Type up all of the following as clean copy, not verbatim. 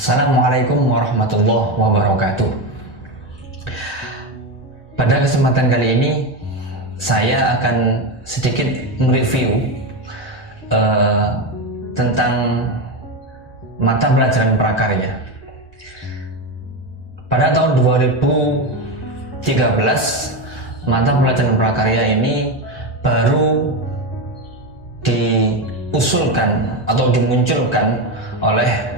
Assalamualaikum warahmatullahi wabarakatuh. Pada kesempatan kali ini saya akan sedikit mereview tentang mata pelajaran prakarya. Pada tahun 2013 mata pelajaran prakarya ini baru diusulkan atau dimunculkan oleh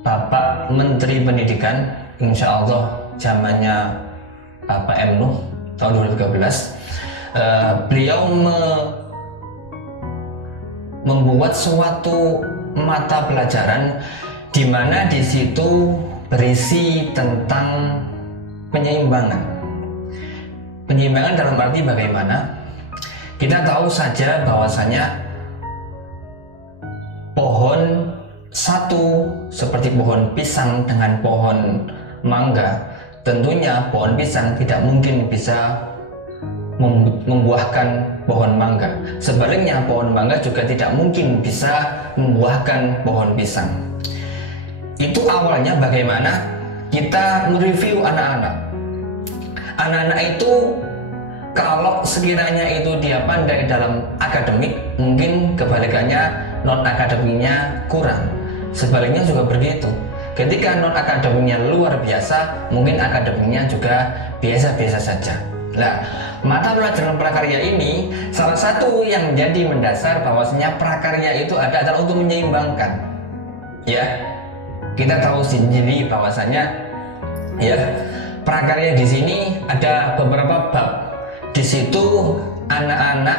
Bapak Menteri Pendidikan, insya Allah zamannya Bapak M. Nuh tahun 2013. Beliau membuat suatu mata pelajaran di mana di situ berisi tentang penyeimbangan. Penyeimbangan dalam arti bagaimana? Kita tahu saja bahwasanya pohon satu seperti pohon pisang dengan pohon mangga, tentunya pohon pisang tidak mungkin bisa membuahkan pohon mangga. Sebaliknya pohon mangga juga tidak mungkin bisa membuahkan pohon pisang. Itu awalnya bagaimana kita mereview anak-anak. Anak-anak itu kalau sekiranya itu dia pandai dalam akademik, mungkin kebalikannya non akademiknya kurang. Sebaliknya juga begitu. Ketika non akademiknya luar biasa, mungkin akademiknya juga biasa-biasa saja. Nah, mata pelajaran prakarya ini salah satu yang menjadi mendasar bahwasanya prakarya itu adalah untuk menyeimbangkan. Ya, kita tahu sendiri bahwasanya ya prakarya di sini ada beberapa bab. Di situ anak-anak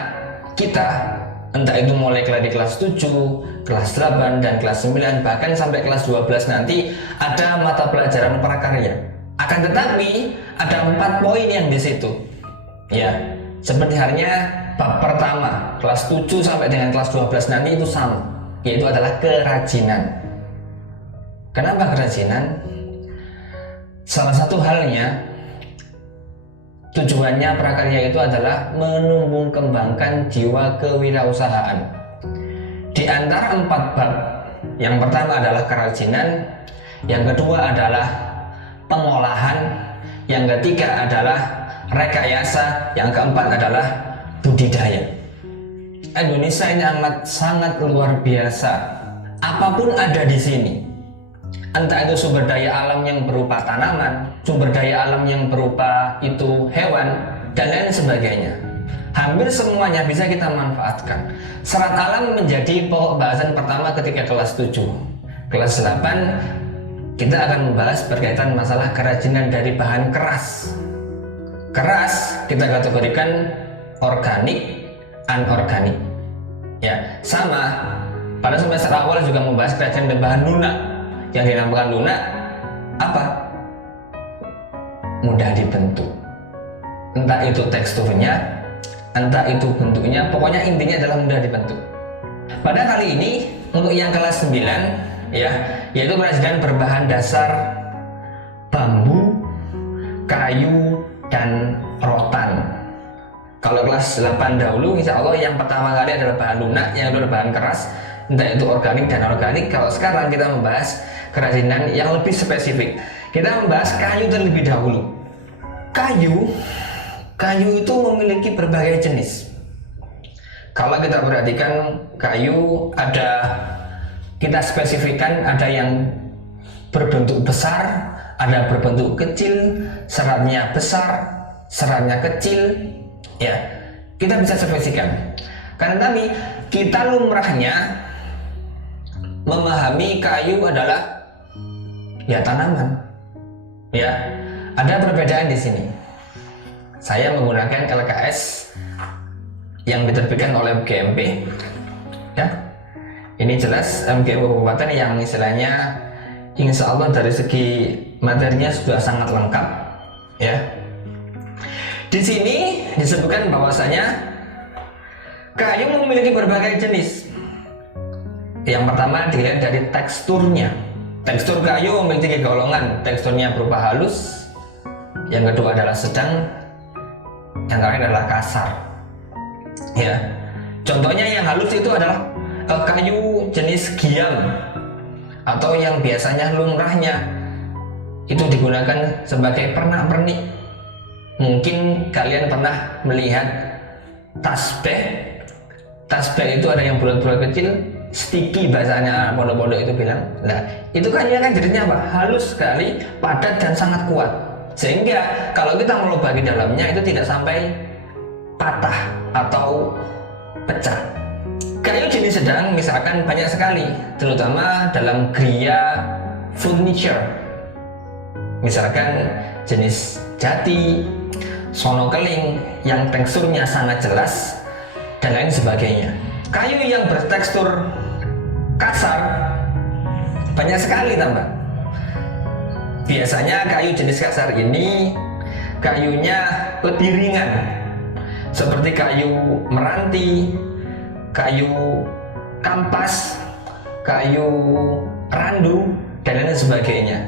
kita, entah itu mulai dari kelas 7, kelas 8, dan kelas 9, bahkan sampai kelas 12 nanti ada mata pelajaran prakarya. Akan tetapi ada 4 poin yang di situ. Ya, seperti halnya bab pertama, kelas 7 sampai dengan kelas 12 nanti itu sama, yaitu adalah kerajinan. Kenapa kerajinan? Salah satu halnya tujuannya prakarya itu adalah menumbuh kembangkan jiwa kewirausahaan. Di antara 4 bab, yang pertama adalah kerajinan, yang kedua adalah pengolahan, yang ketiga adalah rekayasa, yang keempat adalah budidaya. Indonesia ini sangat luar biasa. Apapun ada di sini. Entah itu sumber daya alam yang berupa tanaman, sumber daya alam yang berupa itu hewan, dan lain sebagainya. Hampir semuanya bisa kita manfaatkan. Serat alam menjadi pokok bahasan pertama ketika kelas 7. Kelas 8 kita akan membahas berkaitan masalah kerajinan dari bahan keras. Keras kita kategorikan organik, anorganik. Ya, sama pada semester awal juga membahas kerajinan dari bahan lunak. Yang dinamakan lunak apa? Mudah dibentuk. Entah itu teksturnya, entah itu bentuknya, pokoknya intinya adalah mudah dibentuk. Pada kali ini untuk yang kelas 9 ya, yaitu kerajinan berbahan dasar bambu, kayu, dan rotan. Kalau kelas 8 dahulu insya Allah yang pertama kali adalah bahan lunak, yang kedua bahan keras, entah itu organik dan anorganik. Kalau sekarang kita membahas kerajinan yang lebih spesifik, kita membahas kayu terlebih dahulu. Kayu itu memiliki berbagai jenis. Kalau kita perhatikan kayu, kita spesifikkan ada yang berbentuk besar, ada berbentuk kecil, seratnya besar, seratnya kecil. Ya, kita bisa spesifikkan. Karena tapi kita lumrahnya memahami kayu adalah ya tanaman. Ya, ada perbedaan di sini. Saya menggunakan LKS yang diterbitkan oleh GMP. Ya, ini jelas MGM Kabupaten yang istilahnya insya Allah dari segi materinya sudah sangat lengkap. Ya, di sini disebutkan bahwasanya kayu memiliki berbagai jenis. Yang pertama dilihat dari teksturnya. Tekstur kayu memiliki 3 golongan. Teksturnya berupa halus, yang kedua adalah sedang, yang terakhir adalah kasar. Ya, contohnya yang halus itu adalah kayu jenis giam atau yang biasanya lumrahnya itu digunakan sebagai pernak-pernik. Mungkin kalian pernah melihat tasbih. Tasbih itu ada yang bulat-bulat kecil, sticky bahasanya pondok-pondok itu bilang. Nah, itu kan ya kan jadinya apa? Halus sekali, padat dan sangat kuat. Sehingga kalau kita melubah di dalamnya itu tidak sampai patah atau pecah. Kayu jenis sedang misalkan banyak sekali, terutama dalam gria furniture. Misalkan jenis jati, sono keling yang teksturnya sangat jelas dan lain sebagainya. Kayu yang bertekstur kasar banyak sekali tambah. Biasanya kayu jenis kasar ini kayunya lebih ringan, seperti kayu meranti, kayu kampas, kayu randu dan lain sebagainya.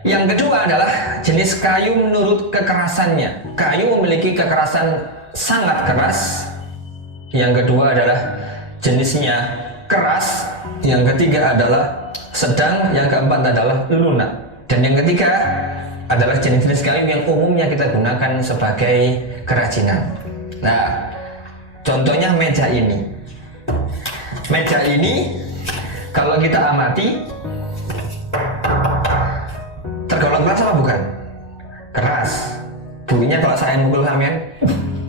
Yang kedua adalah jenis kayu menurut kekerasannya. Kayu memiliki kekerasan sangat keras. Yang kedua adalah jenisnya keras. Yang ketiga adalah sedang. Yang keempat adalah lunak. Dan yang ketiga adalah jenis-jenis kayu yang umumnya kita gunakan sebagai kerajinan. Nah, contohnya meja ini. Meja ini kalau kita amati tergolong keras apa bukan? Keras. Bunyinya kalau saya mukul sampean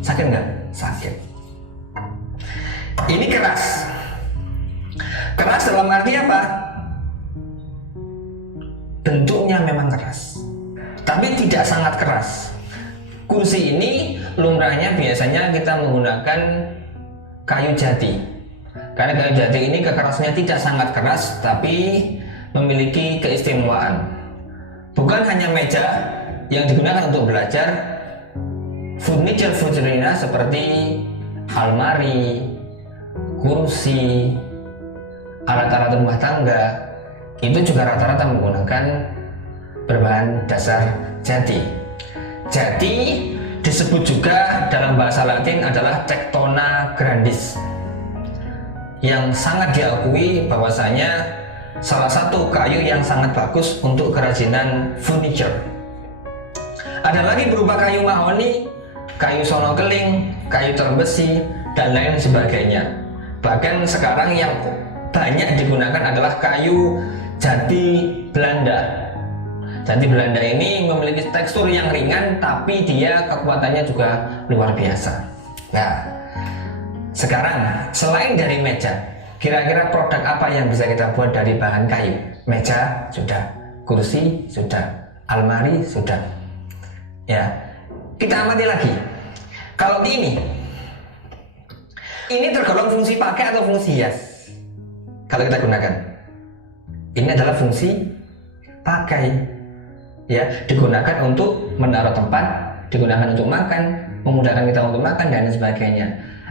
sakit nggak? Sakit. Ini keras. Keras dalam arti apa? Bentuknya memang keras, tapi tidak sangat keras. Kursi ini lumrahnya biasanya kita menggunakan kayu jati. Karena kayu jati ini kekerasannya tidak sangat keras, tapi memiliki keistimewaan. Bukan hanya meja yang digunakan untuk belajar, furniture lainnya seperti almari, kursi, alat-alat rumah tangga itu juga rata-rata menggunakan berbahan dasar jati. Jati disebut juga dalam bahasa Latin adalah Tectona grandis, yang sangat diakui bahwasanya salah satu kayu yang sangat bagus untuk kerajinan furniture. Ada lagi berupa kayu mahoni, kayu sono keling, kayu terbesi, dan lain sebagainya. Bahkan sekarang yang banyak digunakan adalah kayu jati Belanda. Jati Belanda ini memiliki tekstur yang ringan, tapi dia kekuatannya juga luar biasa. Nah, sekarang selain dari meja, kira-kira produk apa yang bisa kita buat dari bahan kayu? Meja sudah, kursi sudah, almari sudah. Ya, kita amati lagi. Kalau ini tergolong fungsi pakai atau fungsi hias? Kalau kita gunakan, ini adalah fungsi pakai, ya, digunakan untuk menaruh tempat, digunakan untuk makan, memudahkan kita untuk makan dan sebagainya.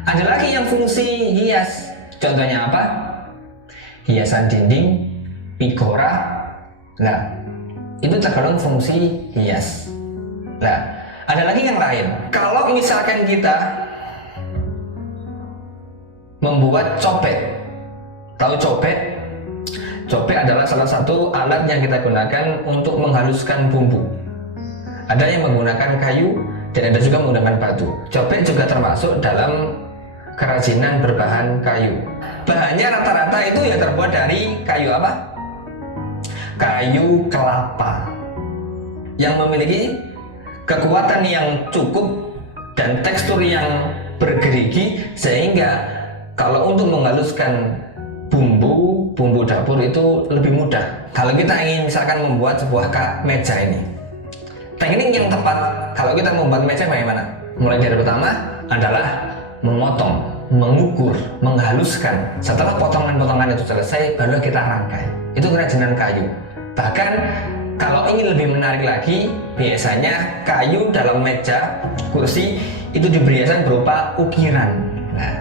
Ada lagi yang fungsi hias, contohnya apa? Hiasan dinding, pigora. Nah, itu tergolong fungsi hias. Nah, ada lagi yang lain. Kalau misalkan kita membuat copet, tahu copet? Copet adalah salah satu alat yang kita gunakan untuk menghaluskan bumbu. Ada yang menggunakan kayu dan ada juga menggunakan batu. Copet juga termasuk dalam kerajinan berbahan kayu. Bahannya rata-rata itu ya terbuat dari kayu apa? Kayu kelapa yang memiliki kekuatan yang cukup dan tekstur yang bergerigi, sehingga kalau untuk menghaluskan bumbu dapur itu lebih mudah. Kalau kita ingin misalkan membuat sebuah meja ini, teknik yang tepat kalau kita membuat meja bagaimana? Mulai dari pertama adalah memotong, mengukur, menghaluskan. Setelah potongan-potongan itu selesai, baru kita rangkai. Itu kerajinan kayu. Bahkan kalau ingin lebih menarik lagi, biasanya kayu dalam meja, kursi itu diberiasan berupa ukiran. Nah,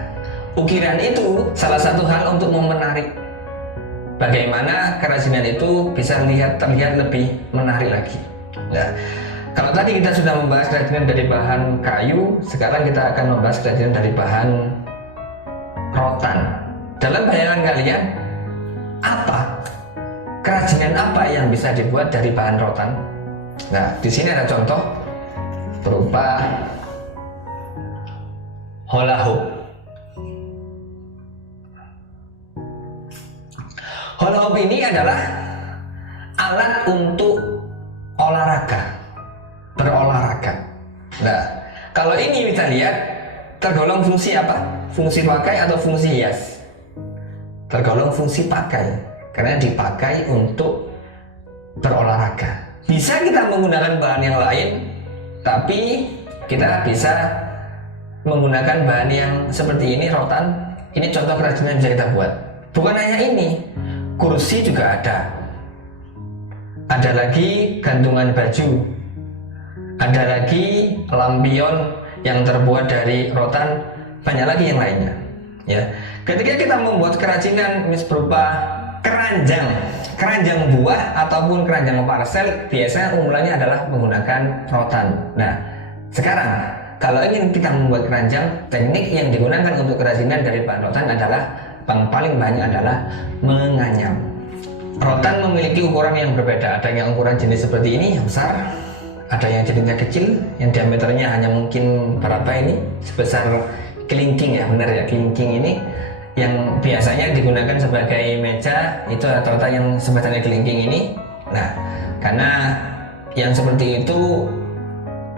ukiran itu salah satu hal untuk menarik. Bagaimana kerajinan itu bisa terlihat lebih menarik lagi. Nah, kalau tadi kita sudah membahas kerajinan dari bahan kayu, sekarang kita akan membahas kerajinan dari bahan rotan. Dalam bayangan kalian, apa kerajinan apa yang bisa dibuat dari bahan rotan? Nah, di sini ada contoh berupa hula hoop. Hula hoop ini adalah alat untuk berolahraga. Nah, kalau ini kita lihat tergolong fungsi apa? Fungsi pakai atau fungsi hias? Tergolong fungsi pakai, karena dipakai untuk berolahraga. Bisa kita menggunakan bahan yang lain, tapi kita bisa menggunakan bahan yang seperti ini, rotan. Ini contoh kerajinan yang bisa kita buat. Bukan hanya ini, kursi juga ada. Ada lagi gantungan baju. Ada lagi lampion yang terbuat dari rotan. Banyak lagi yang lainnya. Ya, ketika kita membuat kerajinan berupa keranjang buah ataupun keranjang parsel, biasanya umumnya adalah menggunakan rotan. Nah, sekarang kalau ingin kita membuat keranjang, teknik yang digunakan untuk kerajinan dari bahan rotan adalah yang paling banyak adalah menganyam. Rotan memiliki ukuran yang berbeda. Ada yang ukuran jenis seperti ini yang besar, ada yang jenisnya kecil, yang diameternya hanya mungkin berapa ini, sebesar kelingking, ya benar ya, kelingking ini yang biasanya digunakan sebagai meja, itu rata-rata yang sebesarnya kelingking ini. Nah, karena yang seperti itu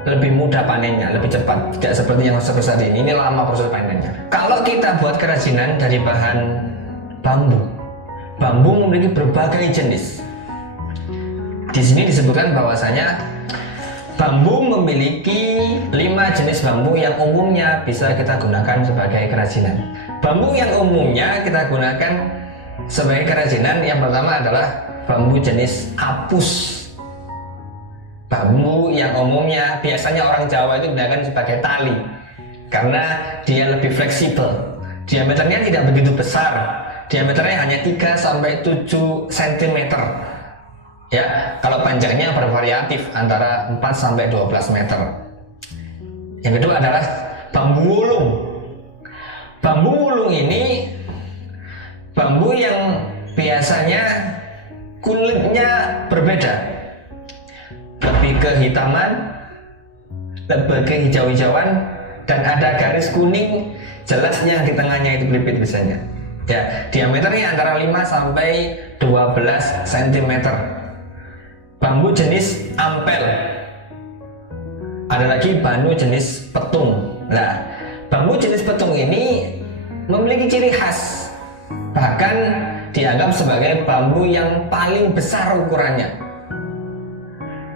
lebih mudah panennya, lebih cepat, tidak seperti yang sebesar ini lama proses panennya. Kalau kita buat kerajinan dari bahan bambu memiliki berbagai jenis. Di sini disebutkan bahwasanya bambu memiliki 5 jenis bambu yang umumnya bisa kita gunakan sebagai kerajinan. Bambu yang umumnya kita gunakan sebagai kerajinan yang pertama adalah bambu jenis apus. Bambu yang umumnya biasanya orang Jawa itu gunakan sebagai tali karena dia lebih fleksibel. Diameternya tidak begitu besar. Diameternya hanya 3-7 cm. Ya, kalau panjangnya bervariatif antara 4-12 meter. Yang kedua adalah bambu wulung. Bambu wulung ini bambu yang biasanya kulitnya berbeda, lebih kehitaman, lebih ke hijau-hijauan, dan ada garis kuning jelasnya di tengahnya itu belipit biasanya. Ya, diameternya antara 5-12 cm. Bambu jenis ampel. Ada lagi bambu jenis petung. Nah, bambu jenis petung ini memiliki ciri khas, bahkan dianggap sebagai bambu yang paling besar ukurannya.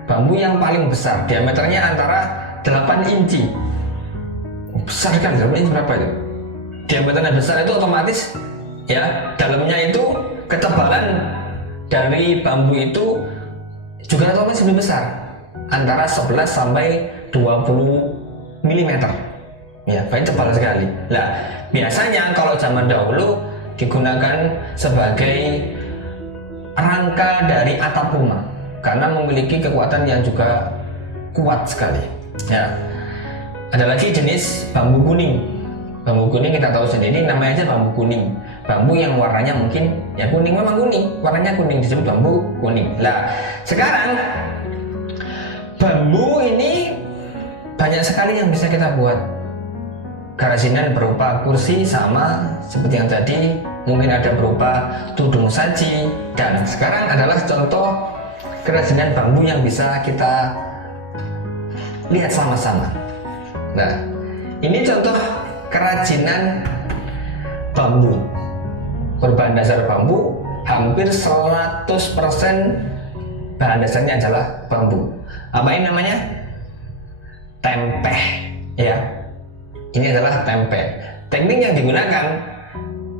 Bambu yang paling besar, diameternya antara 8 inci. Besar kan, 8 inci berapa itu? Diameternya besar itu otomatis ya, dalamnya itu ketebalan dari bambu itu juga otomatis lebih besar, antara 11 sampai 20 mm. Ya, paling tebal sekali. Nah, biasanya kalau zaman dahulu digunakan sebagai rangka dari atap rumah karena memiliki kekuatan yang juga kuat sekali. Ya, ada lagi jenis bambu kuning. Bambu kuning kita tahu sendiri, namanya aja bambu kuning. Bambu yang warnanya mungkin ya kuning, memang kuning, warnanya kuning, disebut bambu kuning. Nah, sekarang bambu ini banyak sekali yang bisa kita buat. Kerajinan berupa kursi sama seperti yang tadi, mungkin ada berupa tudung saji, dan sekarang adalah contoh kerajinan bambu yang bisa kita lihat sama-sama. Nah, ini contoh kerajinan bambu. Berbahan dasar bambu, hampir 100% bahan dasarnya adalah bambu. Apa ini namanya? Tempeh, ya. Ini adalah tempeh. Teknik yang digunakan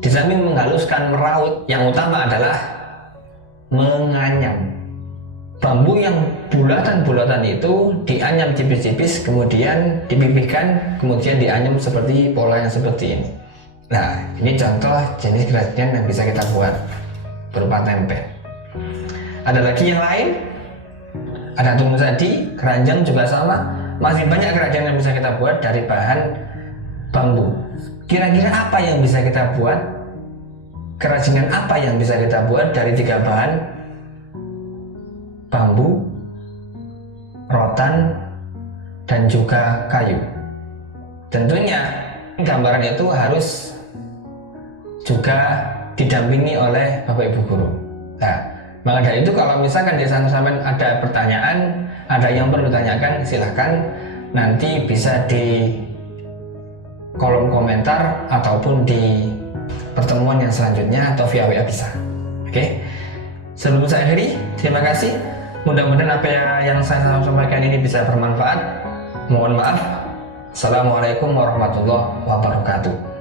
di samping menghaluskan, meraut, yang utama adalah menganyam. Bambu yang bulatan-bulatan itu dianyam tipis-tipis, kemudian dipipihkan, kemudian dianyam seperti pola yang seperti ini. Nah, ini contoh jenis kerajinan yang bisa kita buat berupa tempe. Ada lagi yang lain, ada tudung saji, keranjang juga sama. Masih banyak kerajinan yang bisa kita buat dari bahan bambu. Kira-kira apa yang bisa kita buat? Kerajinan apa yang bisa kita buat dari 3 bahan bambu, rotan, dan juga kayu. Tentunya gambaran itu harus juga didampingi oleh Bapak Ibu guru. Nah, maka dari itu kalau misalkan di sana sampai ada pertanyaan, ada yang perlu ditanyakan, silahkan nanti bisa di kolom komentar ataupun di pertemuan yang selanjutnya atau via WA bisa. Oke. Sebelum saya akhiri, terima kasih. Mudah-mudahan apa yang saya sampaikan ini bisa bermanfaat. Mohon maaf. Assalamualaikum warahmatullahi wabarakatuh.